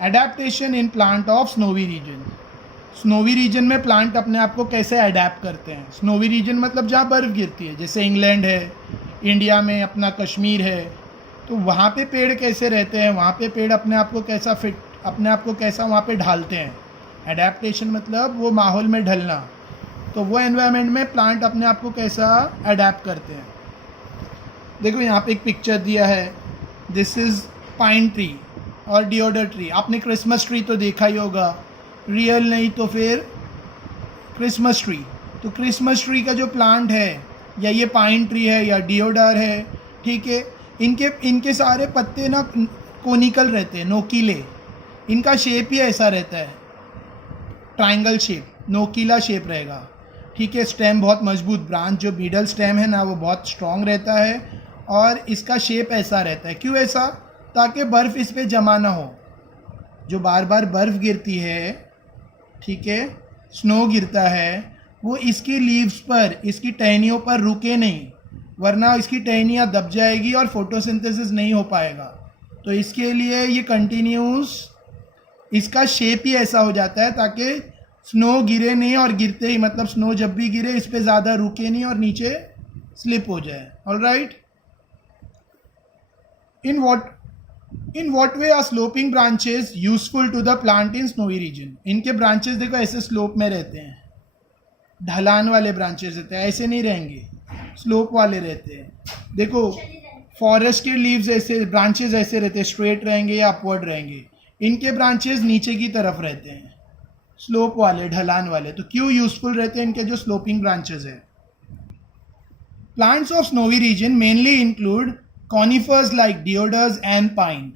Adaptation in plant of snowy region. Snowy region में plant अपने आप को कैसे अडेप्ट करते हैं। स्नोवी रीजन मतलब जहाँ बर्फ़ गिरती है, जैसे इंग्लैंड है, इंडिया में अपना कश्मीर है, तो वहाँ पे पेड़ कैसे रहते हैं, वहाँ पे पेड़ अपने आप को कैसा वहाँ पे ढालते हैं। एडेप्टेशन मतलब वो माहौल में ढलना, तो वो एनवायरनमेंट में प्लांट अपने आप को कैसा अडेप्ट करते हैं। देखो यहाँ पे एक पिक्चर दिया है, दिस इज़ पाइन ट्री और डिओडर ट्री। आपने क्रिसमस ट्री तो देखा ही होगा, रियल नहीं तो फिर क्रिसमस ट्री। तो क्रिसमस ट्री का जो प्लांट है, या ये पाइन ट्री है या डिओडर है, ठीक है, इनके सारे पत्ते ना कोनिकल रहते हैं, नोकीले। इनका शेप ही ऐसा रहता है, ट्रायंगल शेप, नोकीला शेप रहेगा, ठीक है। स्टेम बहुत मजबूत, ब्रांच जो मिडल स्टेम है ना वो बहुत स्ट्रॉन्ग रहता है, और इसका शेप ऐसा रहता है। क्यों ऐसा? ताकि बर्फ़ इस पर जमा ना हो। जो बार बार बर्फ़ गिरती है, ठीक है, स्नो गिरता है, वो इसकी लीव्स पर, इसकी टहनियों पर रुके नहीं, वरना इसकी टहनियाँ दब जाएगी और फोटोसिंथेसिस नहीं हो पाएगा। तो इसके लिए ये कंटिन्यूस, इसका शेप ही ऐसा हो जाता है ताकि स्नो गिरे नहीं, और गिरते ही मतलब स्नो जब भी गिरे इस पर ज़्यादा रुके नहीं और नीचे स्लिप हो जाए। Alright, in what way are sloping branches useful to the plant in snowy region. इनके ब्रांचेस देखो ऐसे स्लोप में रहते हैं, ढलान वाले ब्रांचेस रहते हैं, ऐसे नहीं रहेंगे, स्लोप वाले रहते हैं। देखो फॉरेस्ट के लीव्स ऐसे, ब्रांचेस ऐसे रहते हैं, स्ट्रेट रहेंगे या अपवर्ड रहेंगे। इनके ब्रांचेस नीचे की तरफ रहते हैं, स्लोप वाले, ढलान वाले। तो क्यों यूजफुल रहते हैं इनके जो स्लोपिंग ब्रांचेस है। Plants of snowy region mainly include conifers like deodars and pine.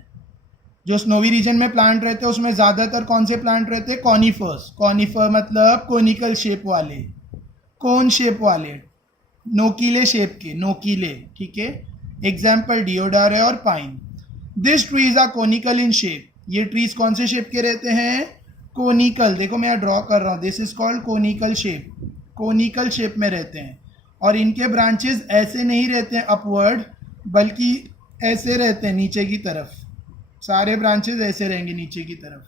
जो स्नोवी रीजन में प्लांट रहते हैं उसमें ज़्यादातर कौन से प्लांट रहते हैं? कॉनिफर्स। कॉनिफर मतलब कोनिकल शेप वाले, कोन शेप वाले, नोकीले शेप के, नोकीले, ठीक है। एग्जाम्पल डिओडर है और pine. This trees are conical in shape. ये ट्रीज कौन से शेप के रहते हैं? कोनिकल। देखो मैं यहाँ ड्रॉ कर रहा हूँ, this is called conical shape. Conical shape में रहते हैं, और इनके ब्रांचेस ऐसे नहीं रहते हैं अपवर्ड, बल्कि ऐसे रहते हैं नीचे की तरफ। सारे ब्रांचेस ऐसे रहेंगे नीचे की तरफ।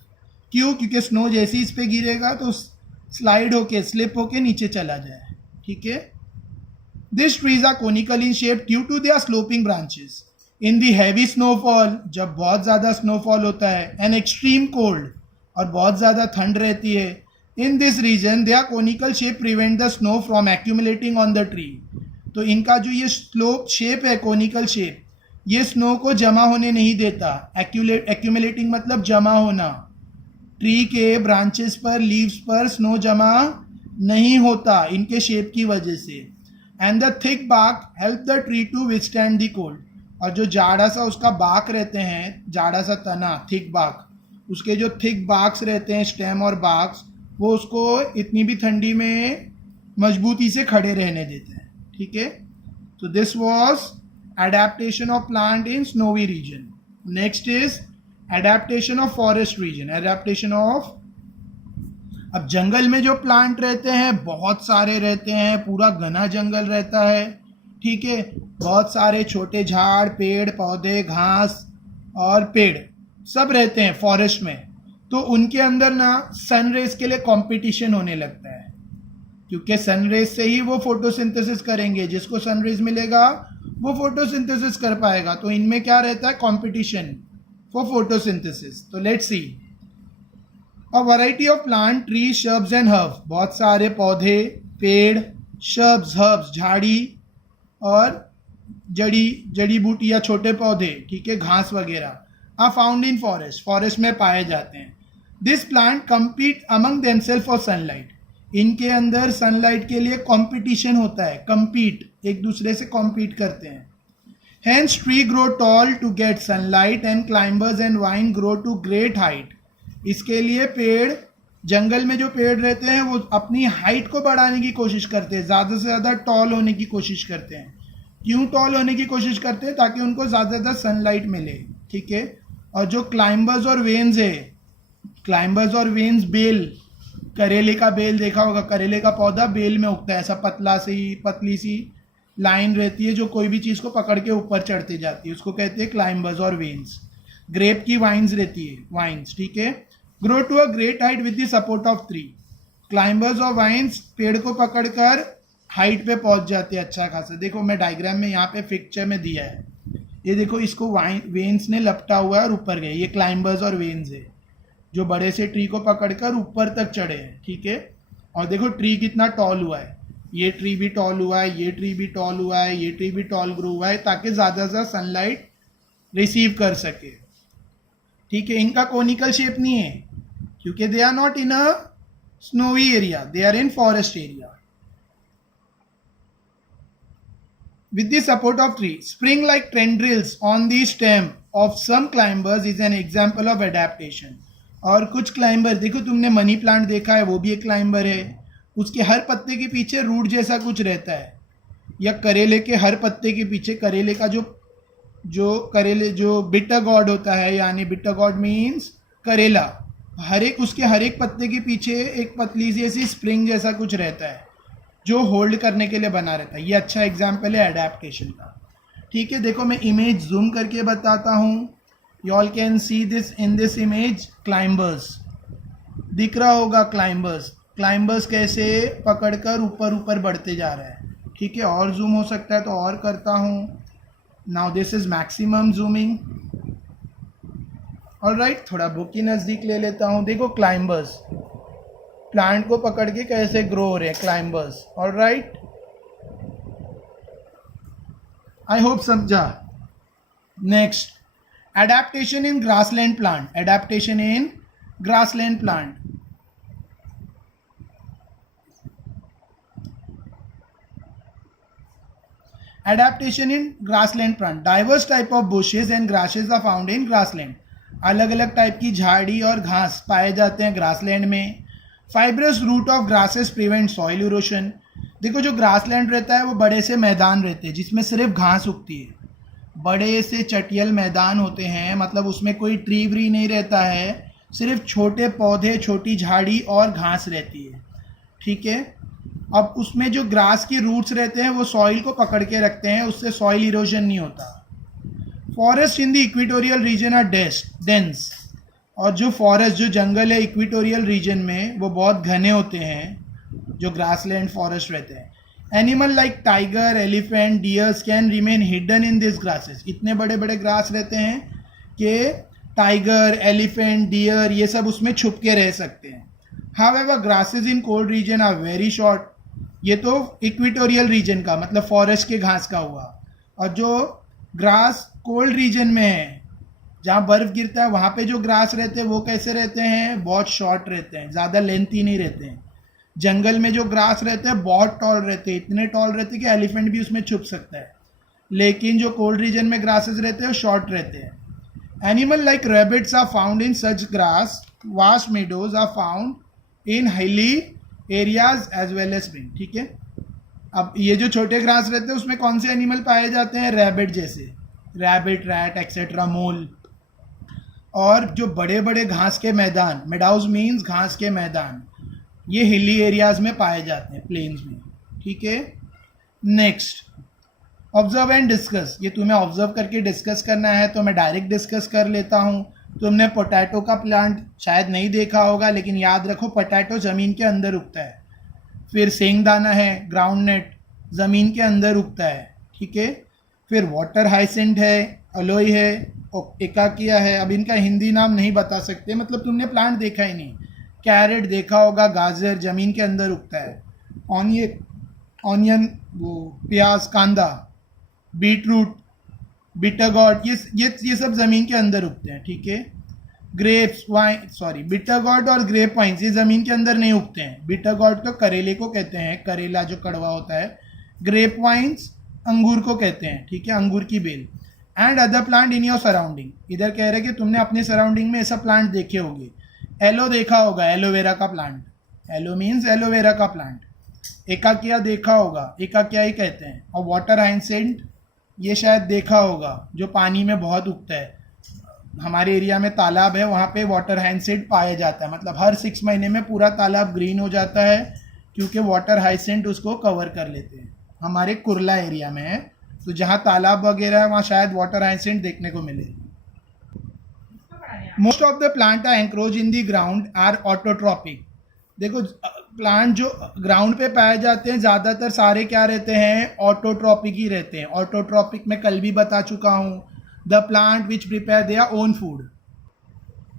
क्यों? क्योंकि स्नो जैसे ही इस पर गिरेगा तो स्लाइड होके, स्लिप होके नीचे चला जाए, ठीक है। This trees are conical in shape due to their sloping branches. In the heavy snowfall, जब बहुत ज़्यादा स्नोफॉल होता है, एंड एक्सट्रीम कोल्ड, और बहुत ज़्यादा ठंड रहती है, in this region their conical shape prevent the snow from accumulating on the tree. तो इनका जो ये स्लोप शेप है, कोनिकल शेप, ये स्नो को जमा होने नहीं देता। एक्यूमुलेटिंग मतलब जमा होना। ट्री के ब्रांचेस पर, लीव्स पर स्नो जमा नहीं होता इनके शेप की वजह से। And the thick bark help the tree to withstand the cold. और जो जाड़ा सा उसका बार्क रहते हैं, जाड़ा सा तना, थिक बार्क, उसके जो थिक बार्क्स रहते हैं, स्टेम और बार्क्स, वो उसको इतनी भी ठंडी में मजबूती से खड़े रहने देते हैं, ठीक है। तो this was adaptation of plant in snowy region. Next is adaptation of forest region. Adaptation of, अब जंगल में जो प्लांट रहते हैं बहुत सारे रहते हैं, पूरा घना जंगल रहता है, ठीक है। बहुत सारे छोटे झाड़, पेड़ पौधे, घास और पेड़ सब रहते हैं फॉरेस्ट में। तो उनके अंदर ना सन रेज के लिए कंपटीशन होने लगता है, क्योंकि सन रेज से ही वो फोटोसिंथेसिस करेंगे। जिसको सन रेज मिलेगा वो फोटोसिंथेसिस कर पाएगा। तो इनमें क्या रहता है? Competition for photosynthesis. तो let's see a variety of plant, tree, shrubs and herbs. बहुत सारे पौधे, पेड़, शर्ब्स, हर्ब्स झाड़ी और जड़ी बूटी या छोटे पौधे, ठीक है, घास वगैरह, are found in forest. Forest में पाए जाते हैं। This plant compete among themself for sunlight. इनके अंदर सनलाइट के लिए कंपटीशन होता है, कम्पीट, एक दूसरे से कम्पीट करते हैं। Hence tree grow tall to get sunlight and climbers and vine grow to great height. इसके लिए पेड़, जंगल में जो पेड़ रहते हैं वो अपनी हाइट को बढ़ाने की कोशिश करते हैं, ज़्यादा से ज़्यादा टॉल होने की कोशिश करते हैं। क्यों टॉल होने की कोशिश करते हैं? ताकि उनको ज़्यादा से ज़्यादा सनलाइट मिले, ठीक है। और जो क्लाइंबर्स और वेन्स है, क्लाइंबर्स और वेन्स, बेल, करेले का बेल देखा होगा, करेले का पौधा बेल में उगता है, ऐसा पतली सी लाइन रहती है जो कोई भी चीज़ को पकड़ के ऊपर चढ़ती जाती है, उसको कहते हैं क्लाइंबर्स और वेन्स। ग्रेप की वाइन्स रहती है, वाइन्स, ठीक है। Grow to a great height with the support of tree. Climbers और वाइन्स पेड़ को पकड़कर हाइट पे पहुंच जाते हैं अच्छा खासा। देखो मैं डायग्राम में यहाँ पे पिक्चर में दिया है, ये देखो इसको वेन्स ने लपटा हुआ है और ऊपर गए, ये क्लाइंबर्स और वेन्स है जो बड़े से ट्री को पकड़कर ऊपर तक चढ़े हैं, ठीक है। और देखो ट्री कितना टॉल हुआ है, ये ट्री भी टॉल हुआ है, ये ट्री भी टॉल हुआ है, ये ट्री भी टॉल ग्रो हुआ है ताकि ज़्यादा से ज़्यादा सनलाइट रिसीव कर सके, ठीक है। इनका कोनिकल शेप नहीं है क्योंकि they are not in a snowy area, they are in forest area. With the support of tree, spring-like tendrils on the stem of some climbers is an example of adaptation. और कुछ climber, देखो तुमने money plant देखा है, वो भी एक climber है, उसके हर पत्ते के पीछे रूट जैसा कुछ रहता है, या करेले के हर पत्ते के पीछे करेले का जो बिटर गॉड होता है, यानी बिटर गॉड मीन्स करेला, उसके हर एक पत्ते के पीछे एक पतली सी ऐसी स्प्रिंग जैसा कुछ रहता है जो होल्ड करने के लिए बना रहता है। ये अच्छा एग्जाम्पल है एडेप्टेशन का, ठीक है। देखो मैं इमेज जूम करके बताता हूँ, you all can see this in this image, climbers दिख रहा होगा, क्लाइंबर्स कैसे पकड़कर ऊपर ऊपर बढ़ते जा रहे हैं, ठीक है। और जूम हो सकता है तो और करता हूँ। Now this is maximum zooming, alright. थोड़ा बुक की नज़दीक ले लेता हूँ। देखो क्लाइंबर्स प्लांट को पकड़ के कैसे ग्रो हो रहे हैं, क्लाइंबर्स, ऑलराइट। आई होप समझा। Next, adaptation in grassland plant. Adaptation in grassland plant, adaptation in grassland plant. Diverse type of bushes and grasses are found in grassland. अलग अलग टाइप की झाड़ी और घास पाए जाते हैं ग्रासलैंड में। Fibrous root of grasses prevent soil erosion. देखो जो ग्रासलैंड रहता है वो बड़े से मैदान रहते हैं जिसमें सिर्फ घास उगती है, बड़े से चटियल मैदान होते हैं, मतलब उसमें कोई ट्री व्री नहीं रहता है, सिर्फ छोटे पौधे, छोटी झाड़ी और घास रहती है, ठीक है। अब उसमें जो ग्रास की रूट्स रहते हैं वो सॉइल को पकड़ के रखते हैं, उससे सॉइल इरोजन नहीं होता। Forest in the equatorial region are dense. और जो फॉरेस्ट, जो जंगल है इक्वेटोरियल रीजन में, वो बहुत घने होते हैं जो ग्रासलैंड फॉरेस्ट रहते हैं। Animal like tiger, elephant, dears can remain hidden in this grasses. इतने बड़े बड़े ग्रास रहते हैं कि टाइगर, एलिफेंट, डियर ये सब उसमें छुप के रह सकते हैं। However grasses in cold region are very short. ये तो इक्वेटोरियल रीजन का मतलब फॉरेस्ट के घास का हुआ। और जो ग्रास कोल्ड रीजन में है जहाँ बर्फ गिरता है वहाँ पे जो ग्रास रहते हैं वो कैसे रहते हैं, बहुत शॉर्ट रहते हैं, ज़्यादा लेंथी नहीं रहते हैं। जंगल में जो ग्रास रहते हैं बहुत टॉल रहते हैं, इतने टॉल रहते हैं कि एलिफेंट भी उसमें छुप सकता है। लेकिन जो कोल्ड रीजन में ग्रासेस रहते हैं वो शॉर्ट रहते हैं। Animal like rabbits are found in such grass. Vast meadows are found in hilly areas as well as spring, ठीक है। अब ये जो छोटे ग्रास रहते हैं उसमें कौन से एनिमल पाए जाते हैं, रैबिट जैसे, रैबिट, रैट एक्सेट्रा, मोल। और जो बड़े बड़े घास के मैदान, मेडाउज मीन्स घास के मैदान, ये हिली एरियाज में पाए जाते हैं, प्लेन्स में, ठीक है। Next, observe and discuss. ये तुम्हें ऑब्जर्व करके डिस्कस करना है तो मैं डायरेक्ट डिस्कस कर लेता हूँ। तुमने पोटैटो का प्लांट शायद नहीं देखा होगा, लेकिन याद रखो पोटैटो ज़मीन के अंदर उगता है। फिर सेंगदाना है, ग्राउंडनट ज़मीन के अंदर उगता है, ठीक है। फिर वाटर हाइसेंट है, अलोई है, एकाकिया है। अब इनका हिंदी नाम नहीं बता सकते, मतलब तुमने प्लांट देखा ही नहीं। कैरेट देखा होगा, गाजर ज़मीन के अंदर उगता है। ऑनियन, वो प्याज, कांदा, बीटरूट, बिटर गॉड, ये सब ज़मीन के अंदर उगते हैं, ठीक है। ग्रेप्स, वाइन, बिटर गॉड और ग्रेप वाइन्स ये ज़मीन के अंदर नहीं उगते हैं। बिटर गॉड तो करेले को कहते हैं, करेला जो कड़वा होता है। ग्रेप वाइन्स अंगूर को कहते हैं, ठीक है, अंगूर की बेल। And other plant in your surrounding. इधर कह रहे हैं कि तुमने अपने सराउंडिंग में ऐसा प्लांट देखे होंगे। एलो देखा होगा, एलोवेरा का प्लांट, एलो मीन्स एलोवेरा का प्लांट। एकाकिया देखा होगा, एकाकिया ही कहते हैं। और वाटर हाइसेंट ये शायद देखा होगा, जो पानी में बहुत उगता है। हमारे एरिया में तालाब है, वहाँ पे वाटर हाइसेंट पाया जाता है, मतलब हर 6 महीने में पूरा तालाब ग्रीन हो जाता है क्योंकि वाटर हाइसेंट उसको कवर कर लेते हैं। हमारे कुरला एरिया में है, तो जहाँ तालाब वगैरह है वहाँ शायद वाटर हाइसेंट देखने को मिले। Most of the plant are encroach in the ground are autotrophic. देखो प्लांट जो ग्राउंड पे पाए जाते हैं ज़्यादातर सारे क्या रहते हैं, ऑटोट्रॉपिक ही रहते हैं। ऑटोट्रॉपिक मैं कल भी बता चुका हूँ, the plant which prepare their own food.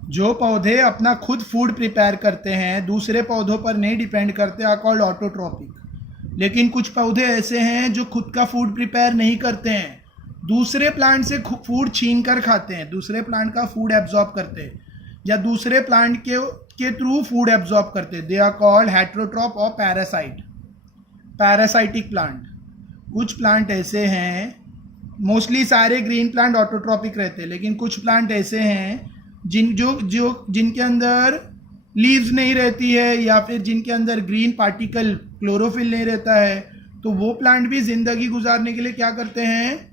जो पौधे अपना खुद फूड प्रिपेयर करते हैं, दूसरे पौधों पर नहीं डिपेंड करते, आर कॉल्ड ऑटोट्रॉपिक। लेकिन कुछ पौधे ऐसे हैं जो खुद का फूड प्रिपेयर नहीं करते हैं, दूसरे प्लांट से फूड छीन कर खाते हैं, दूसरे प्लांट का फूड एब्जॉर्ब करते हैं या दूसरे प्लांट के थ्रू फूड एब्जॉर्ब करते हैं। दे आर कॉल्ड हेट्रोट्रॉप और पैरासाइट, पैरासाइटिक प्लांट। कुछ प्लांट ऐसे हैं, मोस्टली सारे ग्रीन प्लांट ऑटोट्रॉपिक रहते हैं, लेकिन कुछ प्लांट ऐसे हैं जिनके अंदर लीव्स नहीं रहती है या फिर जिनके अंदर ग्रीन पार्टिकल क्लोरोफिल नहीं रहता है, तो वो प्लांट भी जिंदगी गुजारने के लिए क्या करते हैं,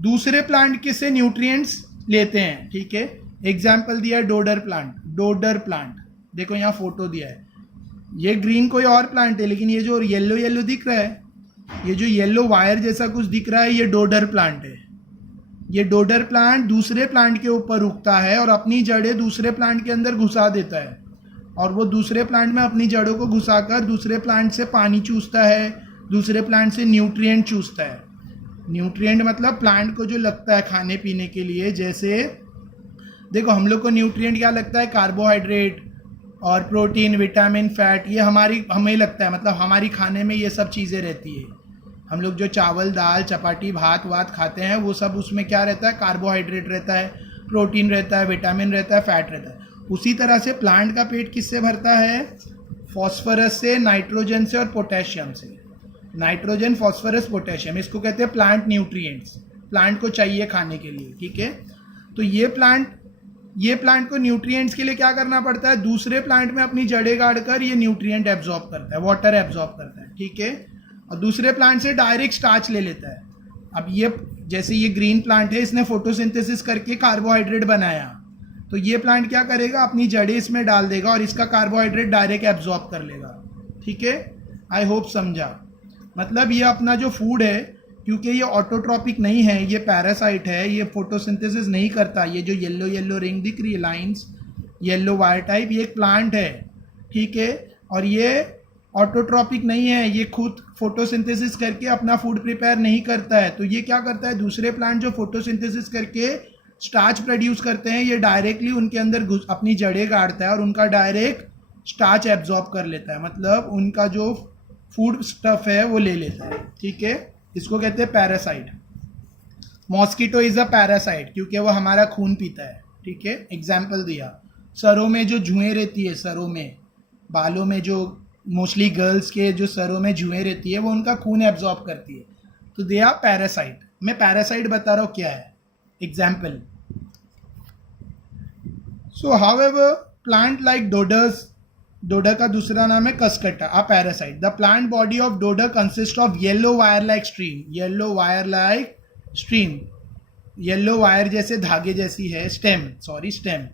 दूसरे प्लांट के से न्यूट्रिएंट्स लेते हैं। ठीक है, एग्जाम्पल दिया है डोडर प्लांट। डोडर प्लांट देखो यहाँ फोटो दिया है, ये ग्रीन कोई और प्लांट है, लेकिन ये जो येलो येलो दिख रहा है, ये जो येलो वायर जैसा कुछ दिख रहा है, ये डोडर प्लांट है। ये डोडर प्लांट दूसरे प्लांट के ऊपर उगता है और अपनी जड़ें दूसरे प्लांट के अंदर घुसा देता है, और वो दूसरे प्लांट में अपनी जड़ों को घुसाकर दूसरे प्लांट से पानी चूसता है, दूसरे प्लांट से न्यूट्रिएंट चूसता है। न्यूट्रिएंट मतलब प्लांट को जो लगता है खाने पीने के लिए। जैसे देखो हम लोग को न्यूट्रिएंट क्या लगता है, कार्बोहाइड्रेट और प्रोटीन, विटामिन, फैट, ये हमें लगता है, मतलब हमारी खाने में ये सब चीज़ें रहती है। हम लोग जो चावल दाल चपाटी भात वात खाते हैं वो सब उसमें क्या रहता है, कार्बोहाइड्रेट रहता है, प्रोटीन रहता है, विटामिन रहता है, फैट रहता है। उसी तरह से प्लांट का पेट किससे भरता है, फॉस्फोरस से, नाइट्रोजन से और पोटेशियम से। नाइट्रोजन, फॉस्फोरस, पोटेशियम, इसको कहते हैं प्लांट न्यूट्रिएंट्स, प्लांट को चाहिए खाने के लिए। ठीक है, तो ये प्लांट को न्यूट्रिएंट्स के लिए क्या करना पड़ता है, दूसरे प्लांट में अपनी जड़ें गाड़ कर ये न्यूट्रिएंट एब्जॉर्ब करता है, वाटर एब्जॉर्ब करता है। ठीक है, और दूसरे प्लांट से डायरेक्ट स्टार्च ले लेता है। अब ये जैसे ये ग्रीन प्लांट है, इसने फोटोसिंथेसिस करके कार्बोहाइड्रेट बनाया, तो ये प्लांट क्या करेगा, अपनी जड़ें इसमें डाल देगा और इसका कार्बोहाइड्रेट डायरेक्ट एब्जॉर्ब कर लेगा। ठीक है, आई होप समझा। मतलब ये अपना जो फूड है, क्योंकि ये ऑटोट्रॉपिक नहीं है, ये पैरासाइट है, ये फोटोसिंथेसिस नहीं करता। ये जो येलो येलो रिंग दिख रही है, लाइंस, येलो वायर टाइप, ये एक प्लांट है। ठीक है, और ये ऑटोट्रॉपिक नहीं है, ये खुद फोटोसिंथेसिस करके अपना फूड प्रिपेयर नहीं करता है। तो ये क्या करता है, दूसरे प्लांट जो फोटोसिंथेसिस करके स्टार्च प्रोड्यूस करते हैं, ये डायरेक्टली उनके अंदर अपनी जड़ें गाड़ता है और उनका डायरेक्ट स्टार्च एब्जॉर्ब कर लेता है, मतलब उनका जो फूड स्टफ है वो ले लेता है। ठीक है, इसको कहते हैं parasite. Mosquito is a parasite क्योंकि वो हमारा खून पीता है। ठीक है, एग्जाम्पल दिया, सरों में जो जुएं रहती है, सरों में, बालों में जो मोस्टली गर्ल्स के जो सरों में जुएं रहती है, वो उनका खून एब्जॉर्ब करती है, तो दे आर पैरासाइट। मैं पैरासाइट बता रहा हूँ क्या है, example. So however plant like dodders, dodder का दूसरा नाम है cuscuta, a parasite. The plant body of dodder consist of yellow wire like stream, yellow wire like stream, yellow wire जैसे धागे जैसी है, stem.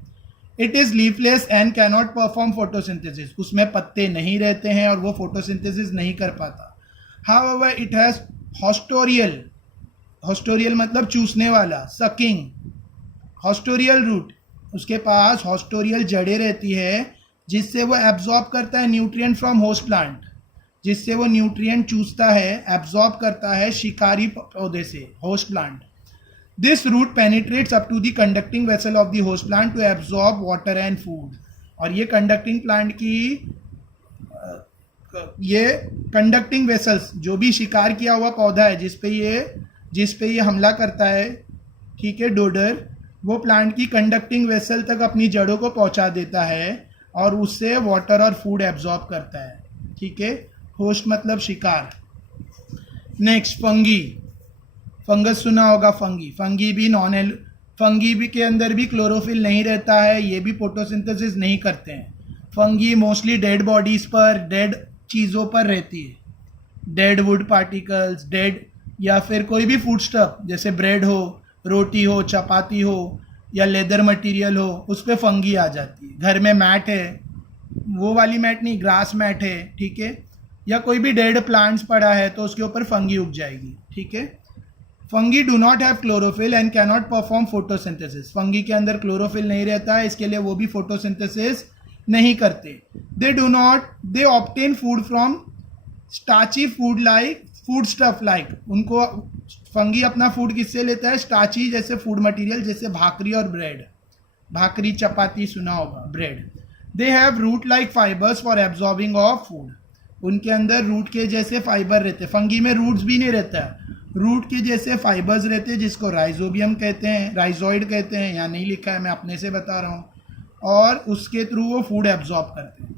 It is leafless and cannot perform photosynthesis, उसमें पत्ते नहीं रहते हैं और वो फोटोसिंथेसिस नहीं कर पाता। However it has haustorial, haustorial मतलब चूसने वाला, सकिंग, हॉस्टोरियल रूट, उसके पास हॉस्टोरियल जड़ें रहती है जिससे वो एब्जॉर्ब करता है न्यूट्रिएंट फ्रॉम होस्ट प्लांट, जिससे वो न्यूट्रिएंट चूसता है, एब्जॉर्ब करता है शिकारी पौधे से, host plant. This root penetrates up to the conducting vessel of the host plant to absorb water and food. और ये कंडक्टिंग प्लांट की ये कंडक्टिंग वेसल्स, जो भी शिकार किया हुआ पौधा है जिस पे ये हमला करता है, ठीक है, डोडर, वो प्लांट की कंडक्टिंग वेसल तक अपनी जड़ों को पहुंचा देता है और उससे वाटर और फूड एब्जॉर्ब करता है। ठीक है, होस्ट मतलब शिकार। नेक्स्ट फंगी, फंगस सुना होगा, फंगी भी फंगी भी के अंदर भी क्लोरोफिल नहीं रहता है, ये भी फोटोसिंथेसिस नहीं करते हैं। फंगी मोस्टली डेड बॉडीज पर, डेड चीज़ों पर रहती है, डेड वुड पार्टिकल्स, डेड या फिर कोई भी फूड स्टफ जैसे ब्रेड हो, रोटी हो, चपाती हो या लेदर मटेरियल हो, उस पर फंगी आ जाती है। घर में मैट है, वो वाली मैट नहीं, ग्रास मैट है, ठीक है, या कोई भी डेड प्लांट्स पड़ा है तो उसके ऊपर फंगी उग जाएगी। ठीक है, fungi do not have chlorophyll and can not perform photosynthesis. Fungi के अंदर क्लोरोफिल नहीं रहता है, इसके लिए वो भी फोटोसिंथेसिस नहीं करते. They obtain food from starchy food like food stuff like. उनको फंगी अपना फूड किससे लेता है? स्टार्ची जैसे फूड मटेरियल, जैसे भाकरी और ब्रेड. भाकरी चपाती सुना होगा, bread. They have root like fibers for absorbing of food. उनके अंदर रूट के जैसे फाइबर रहते हैं. फंगी में रूट्स भी नहीं रहता है, रूट के जैसे फाइबर्स रहते हैं जिसको राइजोबियम कहते हैं, राइजोइड कहते हैं. यहाँ नहीं लिखा है, मैं अपने से बता रहा हूँ. और उसके थ्रू वो फूड एब्जॉर्ब करते हैं.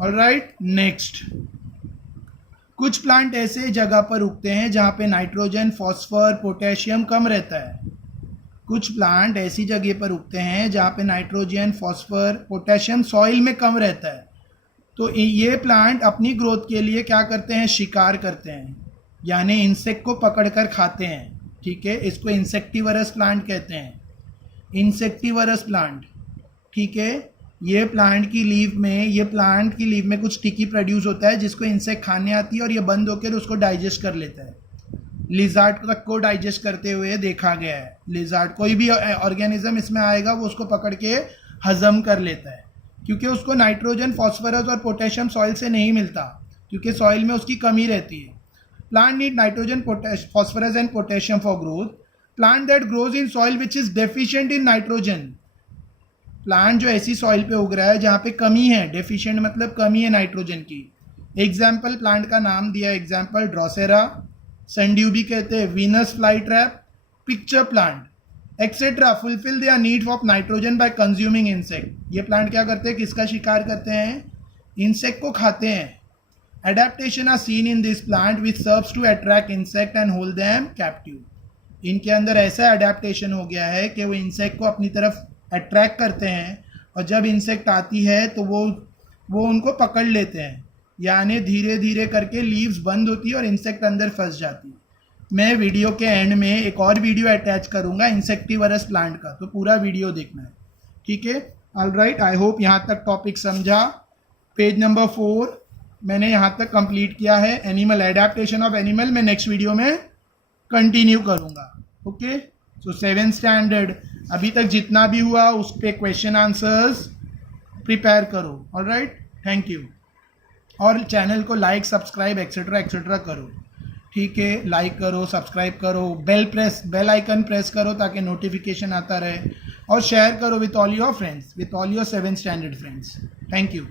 Alright, next. कुछ प्लांट ऐसे जगह पर उगते हैं जहाँ पे नाइट्रोजन, फॉस्फर, पोटेशियम कम रहता है. कुछ प्लांट ऐसी जगह पर उगते हैं जहाँ पे नाइट्रोजन, फॉस्फर, पोटेशियम सॉइल में कम रहता है. तो ये प्लांट अपनी ग्रोथ के लिए क्या करते हैं? शिकार करते हैं, यानी इंसेक्ट को पकड़कर खाते हैं. ठीक है, इसको इंसेक्टिवरस प्लांट कहते हैं. Insectivorous plant. ठीक है, ये प्लांट की लीव में कुछ स्टिकी प्रोड्यूस होता है जिसको इंसेक्ट खाने आती है और ये बंद होकर उसको डाइजेस्ट कर लेता है. लिजार्ड तक को डाइजेस्ट करते हुए देखा गया है. लिजार्ड, कोई भी ऑर्गेनिज्म इसमें आएगा वो उसको पकड़ के हजम कर लेता है, क्योंकि उसको नाइट्रोजन, फॉस्फोरस और पोटेशियम सॉइल से नहीं मिलता, क्योंकि सॉइल में उसकी कमी रहती है. Plant need nitrogen, phosphorus and potassium for growth. Plant that grows in soil which is deficient in nitrogen. Plant जो ऐसी सॉइल पे उग रहा है जहाँ पे कमी है, डेफिशिएंट मतलब कमी है नाइट्रोजन की. एग्जाम्पल प्लांट का नाम दिया, एग्जाम्पल ड्रोसेरा, सनड्यूबी कहते हैं, Venus fly trap, pitcher plant etcetera. Fulfil their need of nitrogen bye consuming insect. ये प्लांट क्या करते हैं? किसका शिकार करते हैं? इंसेक्ट को खाते हैं. Adaptation are seen in this plant which serves to attract insect and hold them captive. इनके अंदर ऐसा एडेप्टेशन हो गया है कि वो इंसेक्ट को अपनी तरफ अट्रैक्ट करते हैं, और जब इंसेक्ट आती है तो वो उनको पकड़ लेते हैं, यानी धीरे धीरे करके लीव्स बंद होती है और इंसेक्ट अंदर फंस जाती है. मैं वीडियो के एंड में एक और वीडियो अटैच करूंगा इंसेक्टिवरस प्लांट का, तो पूरा वीडियो देखना है. ठीक है, ऑलराइट. आई होप यहाँ तक टॉपिक समझा. पेज नंबर 4 मैंने यहाँ तक कंप्लीट किया है. एनिमल, एडेप्टेशन ऑफ एनिमल मैं नेक्स्ट वीडियो में कंटिन्यू करूँगा. ओके, सो 7th स्टैंडर्ड अभी तक जितना भी हुआ उस पर क्वेश्चन आंसर्स प्रिपेयर करो. Alright, thank you. और चैनल को लाइक, सब्सक्राइब एक्सेट्रा एक्सेट्रा करो. ठीक है, लाइक करो, सब्सक्राइब करो, बेल आइकन प्रेस करो ताकि नोटिफिकेशन आता रहे, और शेयर करो with all your friends, with all your 7th standard friends. Thank you.